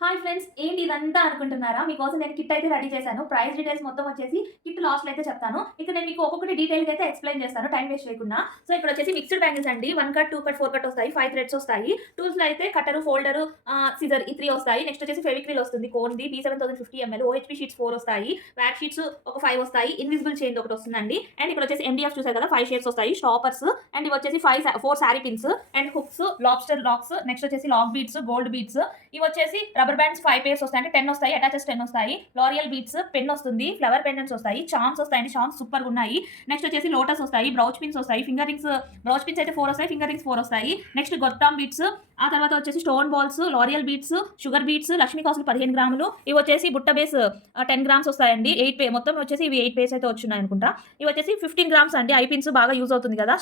Hi friends, ఏంటి ఇదంతా అనుకుంటున్నారా? మీకోసం నేను కిట్ అయితే రెడీ చేశాను. ప్రైస్ డీటెయిల్స్ మొత్తం వచ్చేసి కిట్ లాస్ట్‌లో అయితే చెప్తాను. ఇక నేను మీకు ఒక్కొక్కటి డీటెయిల్‌గా అయితే ఎక్స్‌ప్లెయిన్ చేస్తాను టైం వేస్ట్ చేయకుండా. సో, ఇక్కడ వచ్చేసి మిక్స్డ్ బ్యాంగిల్స్ అండి. 1 కట్, 2 కట్, 4 కట్ వస్తాయి. 5 థ్రెడ్స్ వస్తాయి. టూల్స్‌లో అయితే కట్టరు, ఫోల్డరు, సిజర్ ఈ 3 వస్తాయి. నెక్స్ట్ వచ్చేసి ఫెవిక్రిల్ వస్తుంది. కోన్‌ది B7050 ml, OHP షీట్స్ 4 వస్తాయి. వ్యాక్స్ షీట్స్ ఒక 5 వస్తాయి. ఇన్విజిబుల్ చైన్‌ది ఒకటి వస్తుందండి. అండ్ ఇక్కడ వచ్చేసి MDF చూసారు కదా! 5 షేడ్స్ వస్తాయి. స్టాపర్స్ అండ్ ఇవి వచ్చేసి 4 sorry pins and hooks, lobster lakhs, next వచ్చేసి లాక్ బీడ్స్, గోల్డ్ బీడ్స్. ఇవి వచ్చేసి రబ్బర్ బ్యాండ్స్ 5 పేర్స్ వస్తాయి. అంటే 10 వస్తాయి. అటాచెస్ 10 వస్తాయి. లారియల్ బీడ్స్, పెన్ వస్తుంది. ఫ్లవర్ పెండెంట్స్ వస్తాయి. చార్మ్స్ వస్తాయండి. చార్మ్స్ సూపర్‌గా ఉన్నాయి. నెక్స్ట్ వచ్చేసి లోటస్ వస్తాయి. బ్రౌచ్ పిన్స్ వస్తాయి. ఫింగర్ రింగ్స్, బ్రౌచ్ పిన్స్ అయితే 4 వస్తాయి. ఫింగర్ రింగ్స్ 4 వస్తాయి. నెక్స్ట్ గొట్టాం బీడ్స్, ఆ తర్వాత వచ్చేసి stone balls, L'Oréal beads, sugar beads, Lakshmi కాసులు 15 గ్రాములు. ఇవి వచ్చేసి బుట్ట బేస్ 10 గ్రామ్స్ వస్తాయండి. 8 మొత్తం వచ్చేసి ఇవి 8 పేర్స్ అయితే వచ్చున్నాయి అనుకుంటా. ఇవి వచ్చేసి 15 గ్రామ్స్ అండి. ఐ పిన్స్ బాగా యూజ్ అవుతుంది కదా!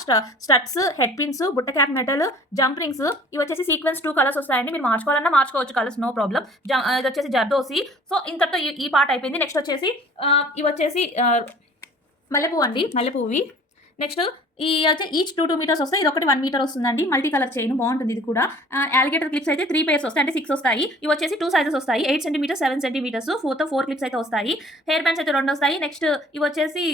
స్టడ్స్, హెడ్ పిన్స్, బుట్ట క్యాప్ మెటల్, జంప్ రింగ్స్. ఇవి వచ్చేసి సీక్వెన్స్ 2 కలర్స్ వస్తాయండి. మీరు మార్చుకోవాలన్నా మార్చుకోవచ్చు కలర్స్, నో ప్రాబ్లమ్. ఇది వచ్చేసి జర్దోసి. సో, ఇంతటితో ఈ పార్ట్ అయిపోయింది. నెక్స్ట్ వచ్చేసి ఇవి వచ్చేసి మల్లెపువ్వు అండి. మల్లెపువ్వువి. నెక్స్ట్ అయితే ఈచ్ 2 మీటర్స్ వస్తాయి. ఇదొకటి 1 మీటర్ వస్తుందండి. మల్టీ కలర్ చైన్ బాగుంటుంది ఇది కూడా. అలిగేటర్ క్లిప్స్ అయితే 3 పేర్స్ వస్తాయి. అంటే 6 వస్తాయి. ఇవి వచ్చేసి 2 సైజెస్ వస్తాయి. 8 సెంటీమీటర్స్, 7 సెంటీమీటర్స్. 4 క్లిప్స్ అయితే వస్తాయి. హెయిర్ బ్యాండ్స్ అయితే 2 వస్తాయి. నెక్స్ట్ ఇవి వచ్చేసి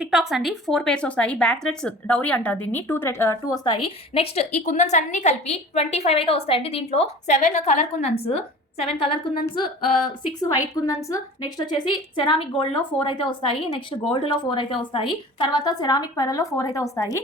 టిక్ టాక్స్ అండి. 4 పేర్స్ వస్తాయి. బ్యాక్ థ్రెడ్స్ డౌరీ అంటారు దీన్ని. 2 వస్తాయి. నెక్స్ట్ ఈ కుందన్స్ అన్ని కలిపి 25 అయితే వస్తాయండి. దీంట్లో 7 కలర్ కుందన్స్, 7 కలర్ కుందన్స్, 6 వైట్ కుందన్స్. నెక్స్ట్ వచ్చేసి సెరామిక్ గోల్డ్‌లో 4 అయితే వస్తాయి. నెక్స్ట్ గోల్డ్‌లో 4 అయితే వస్తాయి. తర్వాత సెరామిక్ పెరల్‌లో 4 అయితే వస్తాయి.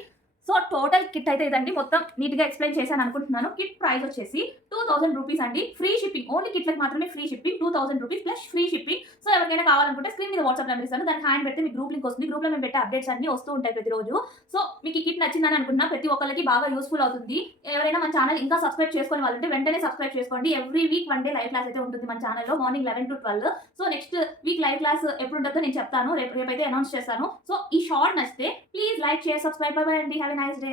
సో, టోటల్ కిట్ అయితే ఇదండి. మొత్తం నీట్‌గా ఎక్స్‌ప్లెయిన్ చేశాను అనుకుంటున్నాను. కిట్ ప్రైస్ వచ్చేసి 2000 రూపీస్ అండి. Free shipping. ఓన్లీ కిట్‌లకి మాత్రమే free shipping. 2000 rupees plus free shipping. So, ఎవరికైనా కావాలనుకుంటే స్క్రీన్ మీద వాట్సాప్ నెంబర్ ఇస్తాను. దానికి హాయ్ అని పెడితే మీకు గ్రూప్ లింక్ వస్తుంది. గ్రూప్‌లో మేము పెట్టే అప్డేట్స్ అన్నీ వస్తూ ఉంటాయి ప్రతిరోజు. సో, మీకు ఈ కిట్ నచ్చిందని అనుకుంటున్నా. ప్రతి ఒక్కళ్ళకి బాగా యూజ్‌ఫుల్ అవుతుంది. ఎవరైనా మన ఛానల్ ఇంకా సబ్స్క్రైబ్ చేసుకోని వాళ్ళుంటే వెంటనే సబ్స్క్రైబ్ చేసుకోండి. Every week 1 day live class అయితే ఉంటుంది మన ఛానల్‌లో morning 11-12. So, next week live class ఎప్పుడు ఉంటుందో నేను చెప్తాను. రేపైతే అనౌన్స్ చేస్తాను. సో, ఈ షార్ట్ నచ్చితే please like, share, subscribe. Bye bye అండి. Have a nice day.